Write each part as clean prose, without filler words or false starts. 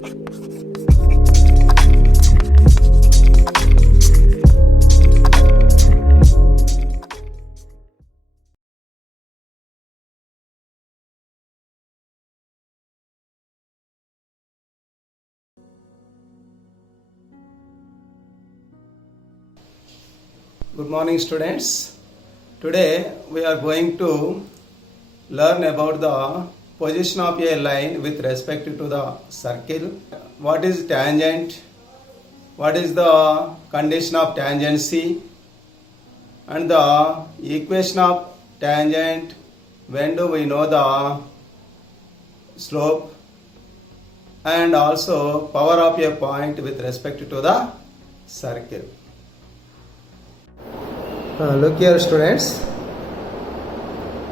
Good morning, students. Today we are going to learn about the position of a line with respect to the circle. What is tangent? What is the condition of tangency? And the equation of tangent. When do we know the slope? And also power of a point with respect to the circle. Look here, students.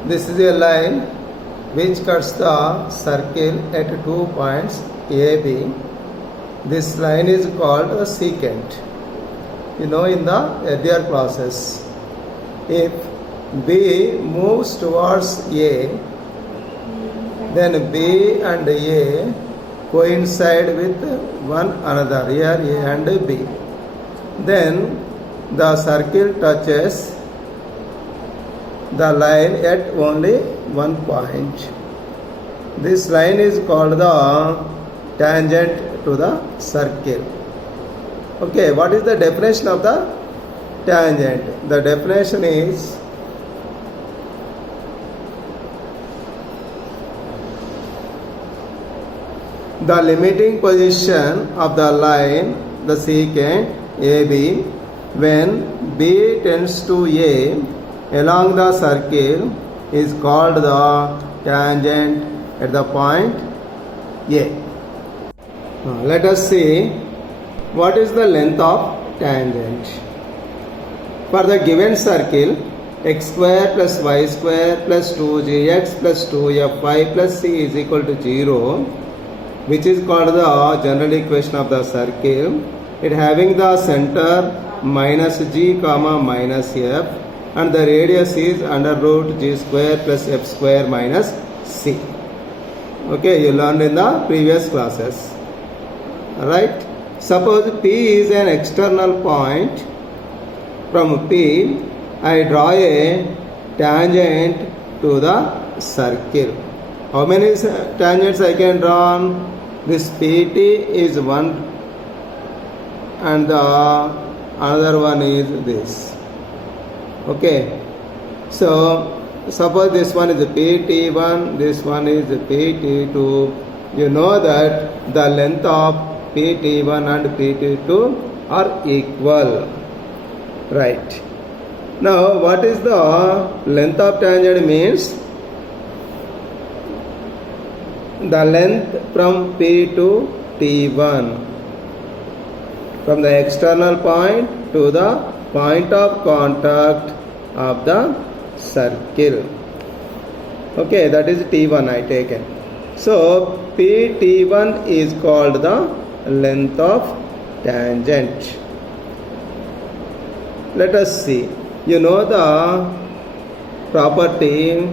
This is a line which cuts the circle at 2 points A, B. This line is called a secant. You know, in the earlier classes, if B moves towards A, then B and A coincide with one another. Here A and B. Then the circle touches the line at only one point. This line is called the tangent to the circle. Okay, what is the definition of the tangent? The definition is the limiting position of the line, the secant AB, when B tends to A along the circle is called the tangent at the point A. Now, let us see what is the length of tangent. For the given circle, x square plus y square plus 2gx plus 2fy plus c is equal to 0, which is called the general equation of the circle. It having the center minus g comma minus f and the radius is under root g square plus f square minus c. Okay, you learned in the previous classes. Alright, suppose P is an external point. From P I draw a tangent to the circle. How many tangents I can draw? This PT is one and the another one is this. Okay, so suppose this one is PT1, this one is PT2. You know that the length of PT1 and PT2 are equal, right? Now what is the length of tangent means? The length from P to T1, from the external point to the point of contact of the circle. Okay, that is T1 I taken. So PT1 is called the length of tangent. Let us see. You know the property,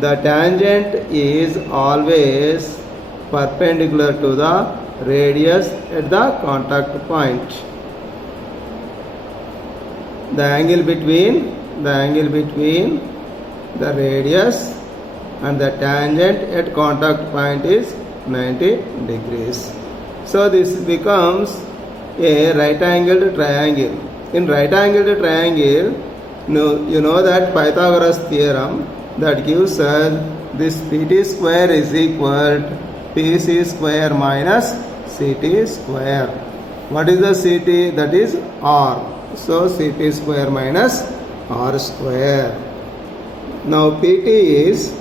the tangent is always perpendicular to the radius at the contact point. The angle between the radius and the tangent at contact point is 90 degrees. So this becomes a right angled triangle. In right angled triangle, you know that Pythagoras theorem that gives us this PT square is equal to PC square minus CT square. What is the CT? That is R. So CT square minus R square. Now PT is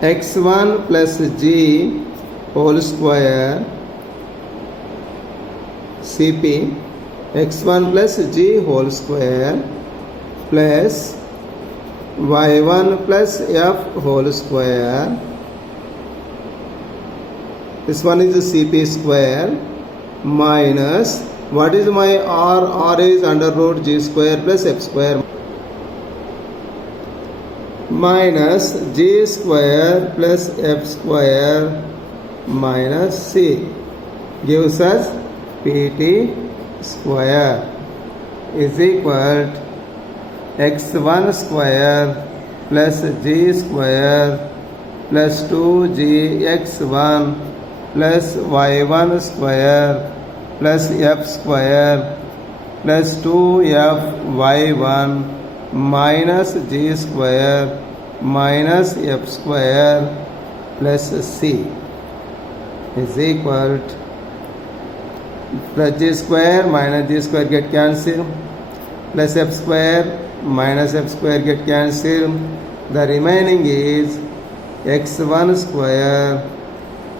x1 plus g whole square CP x1 plus g whole square plus y1 plus f whole square. This one is the CP square minus, what is my R? R is under root g square plus f square minus g square plus f square minus c gives us pt square is equal to x1 square plus g square plus 2gx1 plus y1 square plus f square plus 2fy1 minus g square minus f square plus c is equal to plus g square minus g square get cancelled plus f square minus f square get cancelled. The remaining is x1 square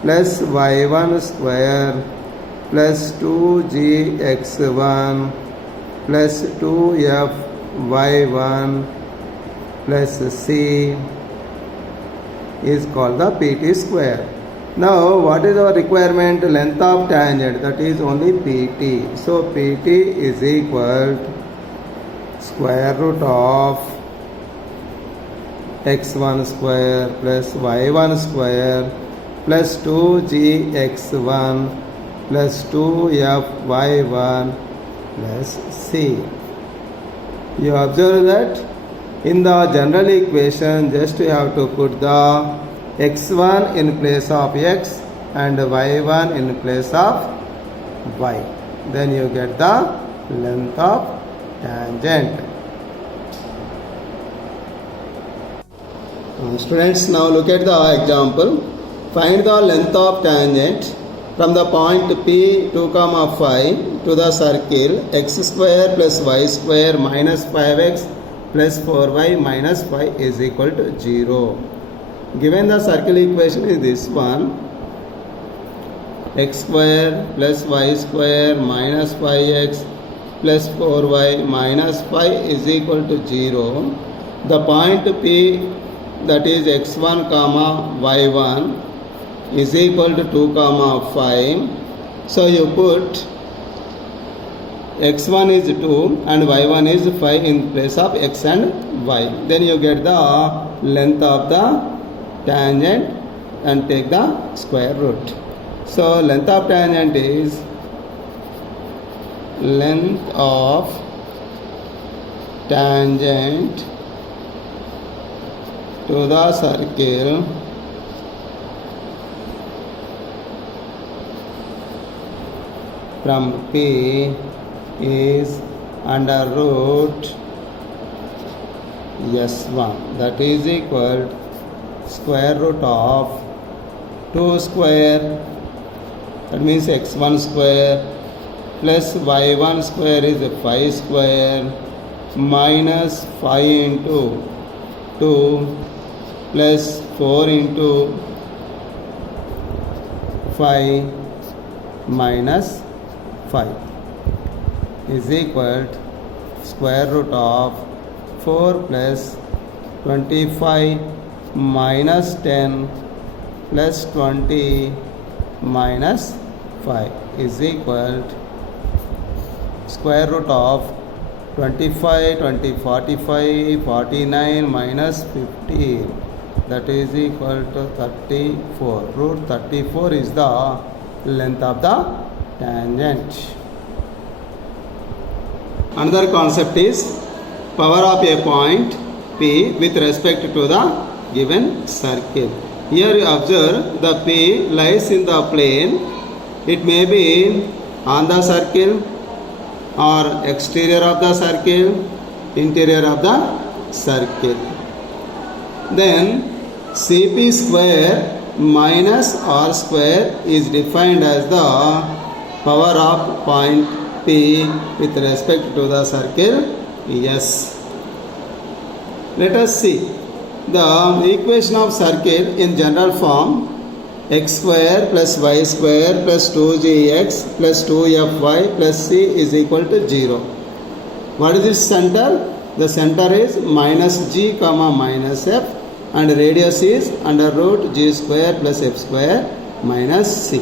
plus y1 square plus 2gx1 plus 2fy1 plus c is called the pt square. Now what is our requirement? Length of tangent, that is only pt. So pt is equal to square root of x1 square plus y1 square plus 2gx1 plus 2fy1 plus c. You observe that in the general equation just you have to put the x1 in place of x and y1 in place of y. Then you get the length of tangent. Students, now look at the example. Find the length of tangent from the point P 2, 5 to the circle x square plus y square minus 5x plus 4y minus 5 is equal to 0. Given the circle equation is this one, x square plus y square minus 5x plus 4y minus 5 is equal to 0. The point P, that is x1 comma y1 is equal to 2 comma 5. So you put x1 is 2 and y1 is 5 in place of x and y. Then you get the length of the tangent and take the square root. So length of tangent is length of tangent to the circle from P is under root S1, that is equal to square root of 2 square, that means x1 square plus y1 square is 5 square minus 5 into 2 plus 4 into 5 minus 5 is equal to square root of 4 plus 25 minus 10 plus 20 minus 5 is equal to square root of 25, 20, 45, 49 minus 15, that is equal to 34. Root 34 is the length of the tangent. Another concept is power of a point P with respect to the given circle. Here you observe the P lies in the plane. It may be on the circle or exterior of the circle, interior of the circle. Then Cp square minus r square is defined as the power of point P with respect to the circle S. Let us see the equation of circle in general form: x square plus y square plus 2gx plus 2fy plus c is equal to 0. What is its center? The center is minus g comma minus f and radius is under root g square plus f square minus c.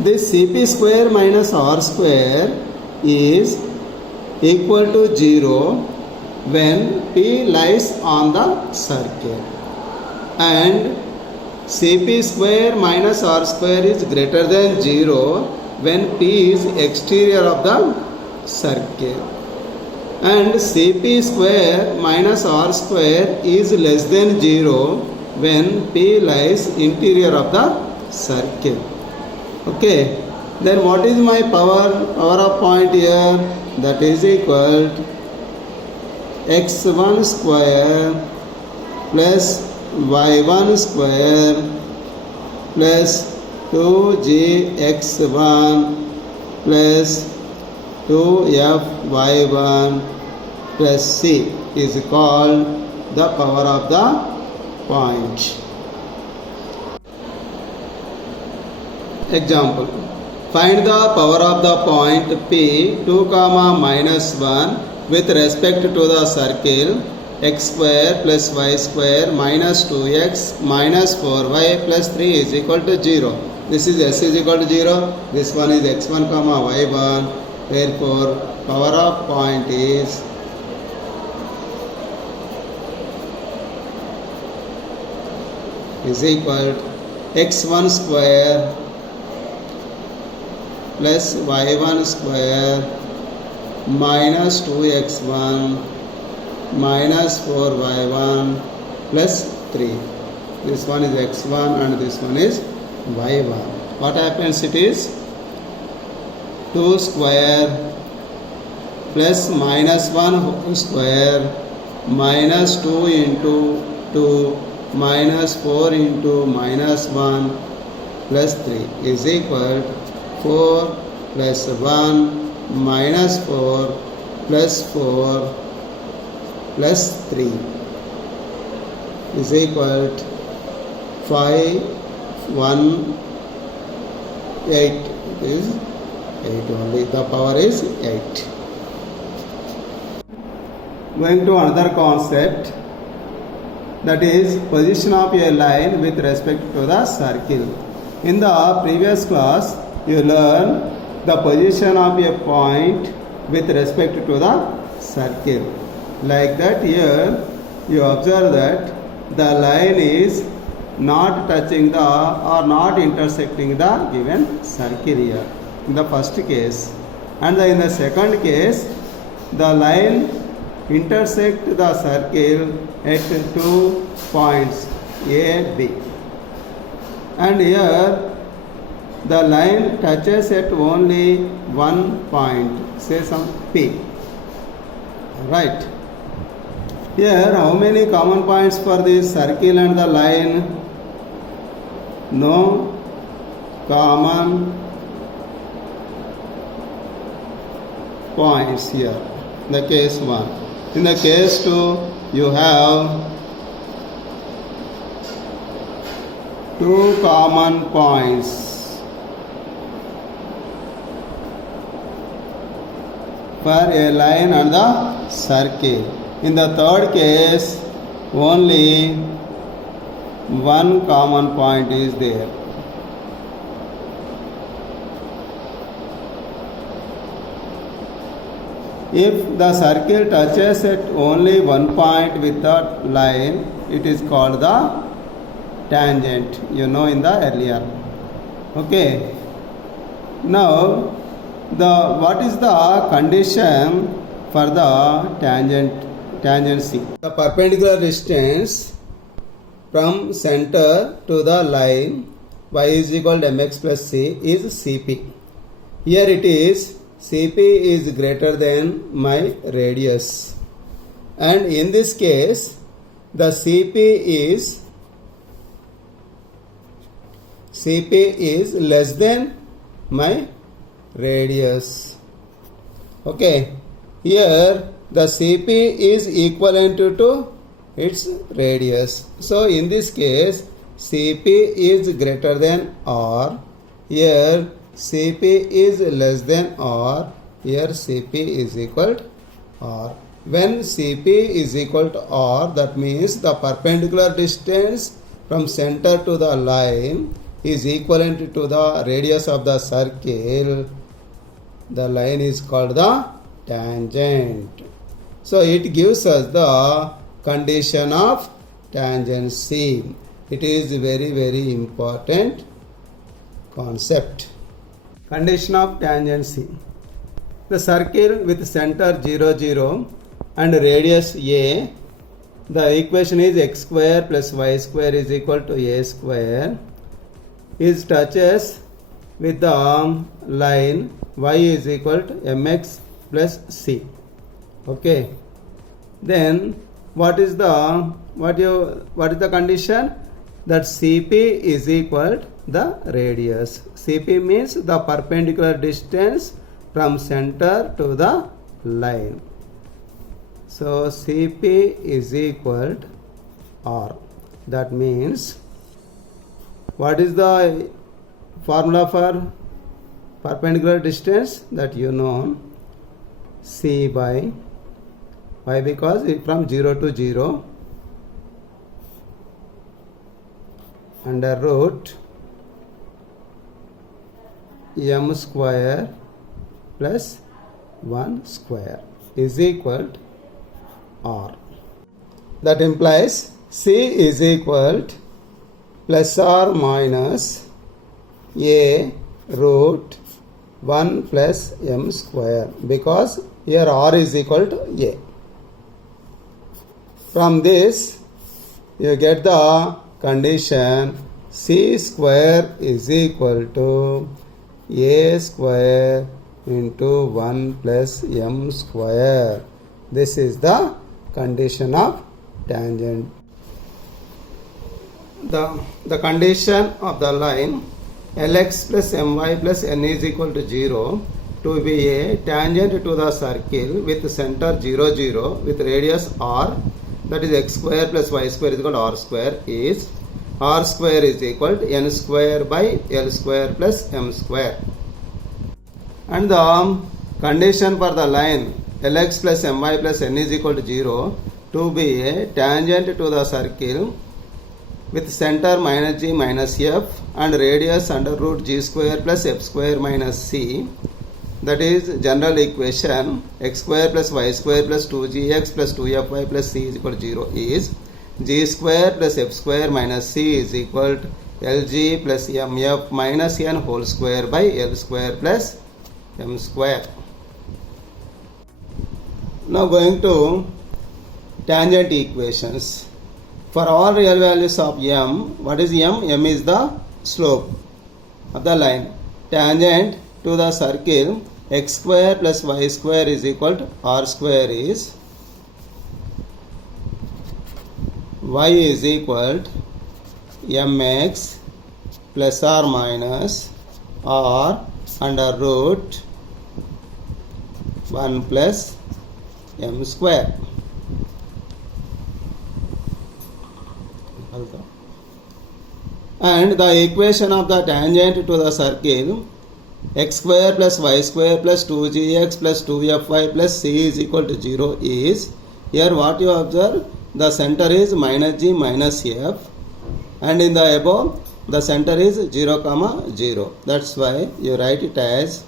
This Cp square minus r square is equal to 0 when P lies on the circle, and Cp square minus r square is greater than 0 when P is exterior of the circle, and Cp square minus r square is less than 0 when P lies interior of the circle. Okay, then what is my power of point here? That is equal to x1 square plus y1 square plus 2gx1 plus 2fy1 plus c is called the power of the point. Example. Find the power of the point P 2, minus 1 with respect to the circle x square plus y square minus 2x minus 4y plus 3 is equal to 0. This is s is equal to 0. This one is x1, y1. Therefore, power of point is equal to x1 square plus y1 square minus 2x1 minus 4y1 plus 3. This one is x1 and this one is y1. What happens? It is 2 square plus minus 1 whole square minus 2 into 2 minus 4 into minus 1 plus 3 is equal to 4 plus 1 minus 4 plus 4 plus 3 is equal to 5, 1, 8. It is 8 only. The power is 8. Going to another concept, that is position of a line with respect to the circle. In the previous class, you learned the position of a point with respect to the circle. Like that, here you observe that the line is not touching the or not intersecting the given circle here in the first case, and in the second case the line intersect the circle at 2 points A, B, and here the line touches at only one point, say some P. Right. Here, how many common points for this circle and the line? No common points here. The case 1. In the case 2, you have 2 common points for a line and the circle. In the third case, only one common point is there. If the circle touches at only one point with the line, it is called the tangent, you know, in the earlier. Okay. Now, what is the condition for the tangency? The perpendicular distance from center to the line y is equal to mx plus c is Cp. Here it is Cp is greater than my radius, and in this case the Cp is less than my radius. Okay, here the Cp is equivalent to its radius. So in this case Cp is greater than r. Here Cp is less than r. Here Cp is equal to r. When Cp is equal to r, that means the perpendicular distance from center to the line is equivalent to the radius of the circle. The line is called the tangent. So it gives us the condition of tangency. It is very important concept. Condition of tangency. The circle with center 0, 0 and radius a, the equation is x square plus y square is equal to a square, is touches with the line y is equal to mx plus c. Okay. Then what is the condition? That Cp is equal to the radius. Cp means the perpendicular distance from center to the line. So Cp is equal to r. That means, what is the formula for perpendicular distance? That you know, C by, why? Because from 0 to 0 under root m square plus 1 square is equal to r. That implies C is equal to plus or minus a root 1 plus m square, because here r is equal to a. From this you get the condition c square is equal to a square into 1 plus m square. This is the condition of tangent. The condition of the line Lx plus My plus n is equal to 0 to be a tangent to the circle with center 0, 0 with radius r, that is x square plus y square is equal to r square, is r square is equal to n square by l square plus m square. And the condition for the line Lx plus My plus n is equal to 0 to be a tangent to the circle with center minus g minus f and radius under root g square plus f square minus c, that is general equation x square plus y square plus 2gx plus 2fy plus c is equal to 0, is g square plus f square minus c is equal to lg plus mf minus n whole square by l square plus m square. Now going to tangent equations. For all real values of m, what is m? M is the slope of the line. Tangent to the circle x square plus y square is equal to r square, is y is equal to mx plus or minus r under root 1 plus m square. And the equation of the tangent to the circle x square plus y square plus 2gx plus 2fy plus c is equal to 0 is, here what you observe, the center is minus g minus f, and in the above the center is 0 comma 0. That's why you write it as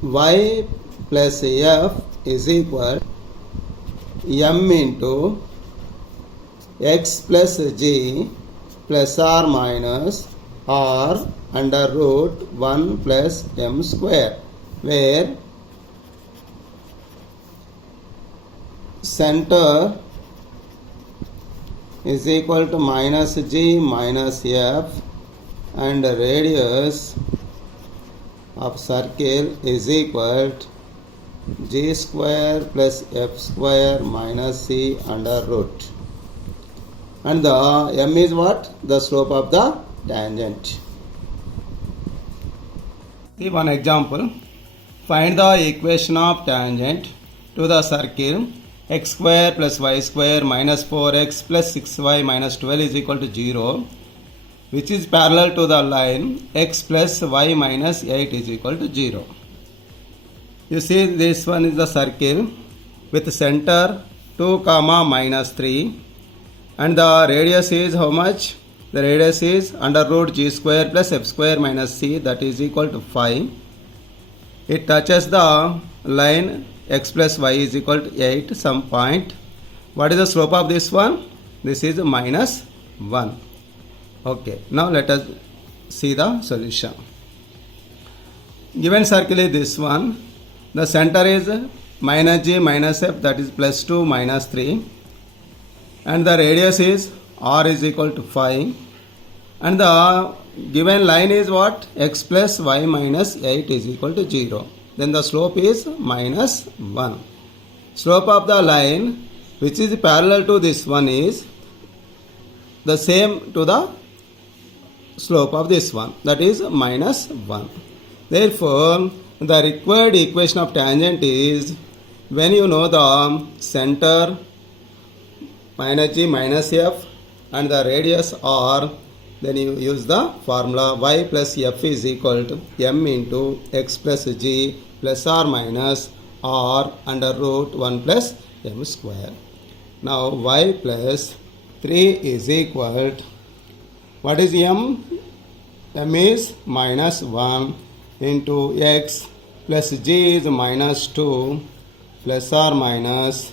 y plus f is equal m into x plus g plus or minus r under root 1 plus m square, where center is equal to minus g minus f and radius of circle is equal to g square plus f square minus c under root. And the m is what? The slope of the tangent. See one example. Find the equation of tangent to the circle x square plus y square minus 4x plus 6y minus 12 is equal to 0, which is parallel to the line x plus y minus 8 is equal to 0. You see, this one is the circle with center 2 comma minus 3, and the radius is how much? The radius is under root g square plus f square minus c, that is equal to 5. It touches the line x plus y is equal to 8 some point. What is the slope of this one? this is minus 1. Okay, now let us see the solution. Given circle is this one. The center is minus g minus f, that is plus 2 minus 3, and the radius is r is equal to 5, and the given line is what? X plus y minus 8 is equal to 0. Then the slope is minus 1. Slope of the line which is parallel to this one is the same to the slope of this one, that is minus 1. Therefore, the required equation of tangent is, when you know the center minus g minus f and the radius r, then you use the formula y plus f is equal to m into x plus g plus r minus r under root 1 plus m square. Now y plus 3 is equal to, what is m? M is minus 1 into x plus g is minus 2 plus r minus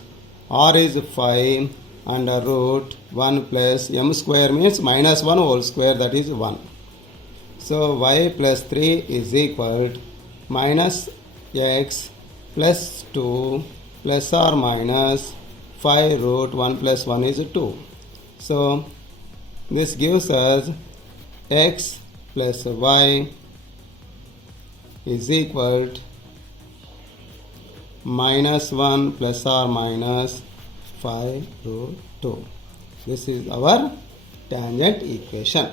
r is 5 under root 1 plus m square means minus 1 whole square, that is 1. So y plus 3 is equal to minus x plus 2 plus r minus 5 root 1 plus 1 is 2. So this gives us x plus y is equal to minus 1 plus r minus 5 root 2. This is our tangent equation.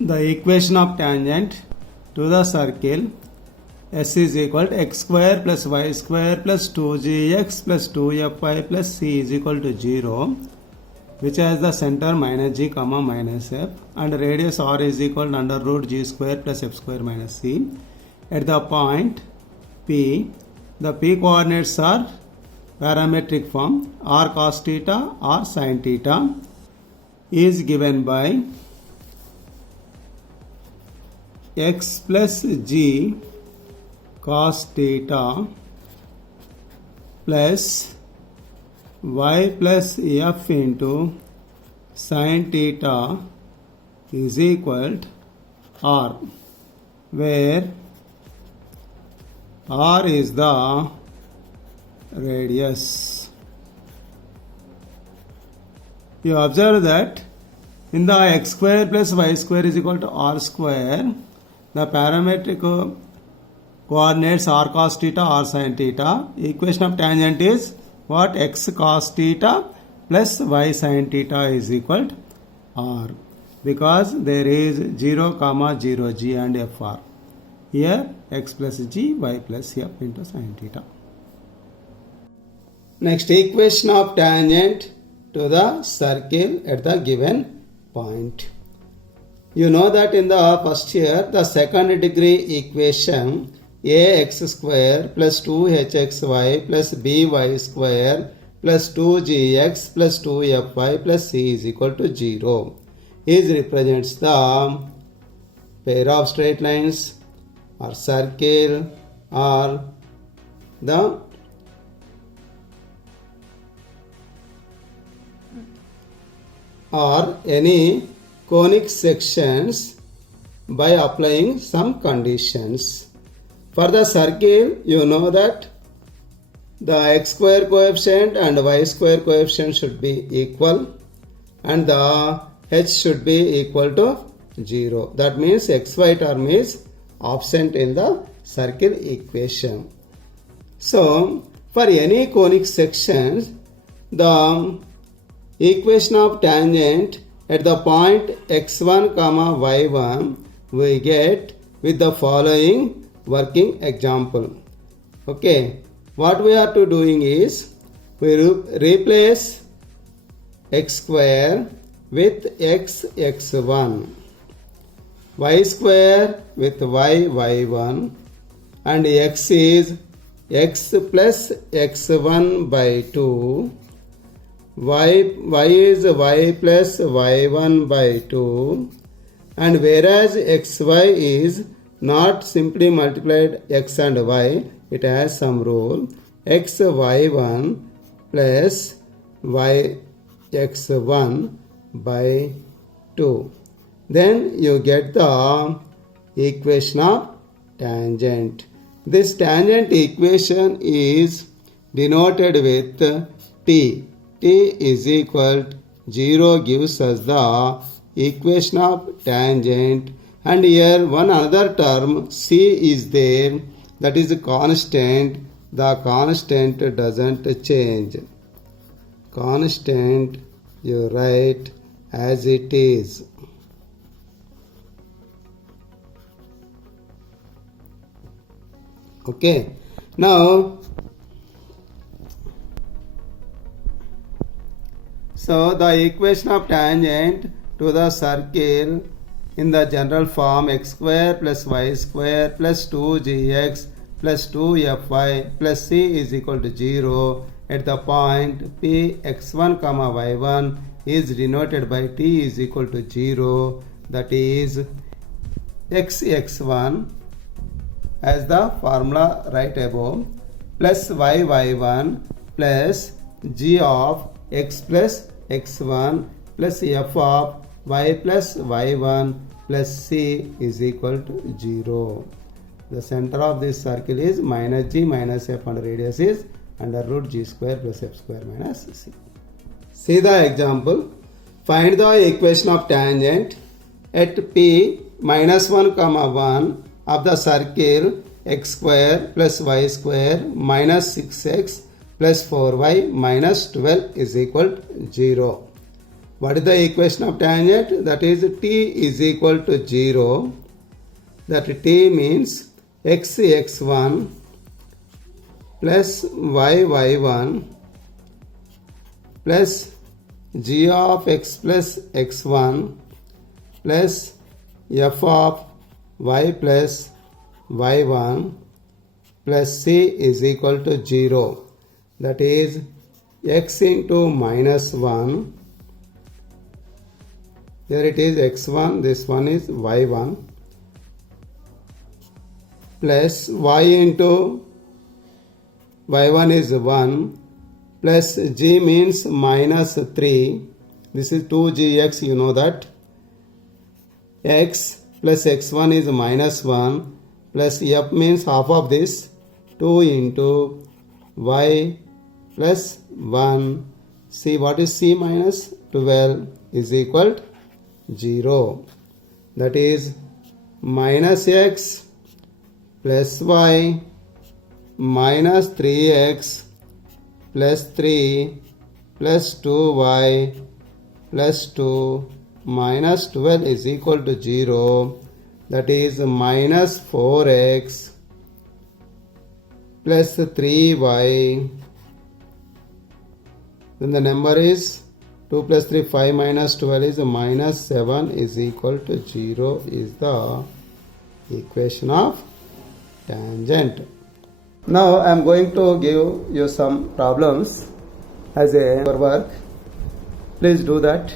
The equation of tangent to the circle S is equal to x square plus y square plus 2gx plus 2fy plus c is equal to 0, which has the center minus g comma minus f and radius r is equal to under root g square plus f square minus c. At the point P, the P coordinates are parametric form r cos theta, r sin theta is given by x plus g cos theta plus y plus f into sin theta is equal to r, where r is the radius. You observe that in the x square plus y square is equal to r square, the parametric coordinates r cos theta, r sin theta. Equation of tangent is what? X cos theta plus y sin theta is equal to r, because there is 0 comma 0 g and fr. Here x plus g, y plus f into sin theta. Next, equation of tangent to the circle at the given point. You know that in the first year, the second degree equation ax square plus 2hxy plus by square plus 2gx plus 2fy plus c is equal to 0 is represents the pair of straight lines or circle or the or any conic sections by applying some conditions. For the circle, you know that the x square coefficient and y square coefficient should be equal and the h should be equal to 0. That means xy term is absent in the circle equation. So, for any conic sections, the equation of tangent at the point x1 comma y1 we get with the following working example. Okay, what we are to doing is we replace x square with x1, y square with y1, and x is x plus x1 by 2, y is y plus y1 by 2, and whereas xy is not simply multiplied x and y, it has some rule. X y1 plus y x1 by 2. Then you get the equation of tangent. This tangent equation is denoted with t. T is equal to 0 gives us the equation of tangent, and here one another term c is there, that is a constant. The constant doesn't change. Constant you write as it is. Okay, now so the equation of tangent to the circle in the general form x square plus y square plus 2gx plus 2fy plus c is equal to 0 at the point p x1 comma y1 is denoted by t is equal to 0, that is x1 as the formula right above plus y1 plus g of x plus x1 plus f of y plus y1 plus c is equal to 0. The center of this circle is minus g minus f and radius is under root g square plus f square minus c. See the example. Find the equation of tangent at p minus 1 comma 1 of the circle x square plus y square minus 6x plus 4y minus 12 is equal to 0. What is the equation of tangent? That is t is equal to 0. That t means x1 plus y1 plus g of x plus x1 plus f of y plus y1 plus c is equal to 0. That is x into minus 1. There it is x1, this one is y1 plus y into y1 is 1 plus g means minus 3. This is 2gx, you know that. X plus x1 is minus 1 plus f means half of this, 2 into y plus 1. See what is c minus 12 is equal to 0. That is minus x plus y minus 3x plus 3 plus 2y plus 2 minus 12 is equal to 0. That is minus 4x plus 3y. Then the number is 2 plus 3, 5 minus 12 is minus 7 is equal to 0 is the equation of tangent. Now I am going to give you some problems as a work. Please do that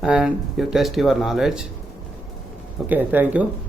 and you test your knowledge. Okay, thank you.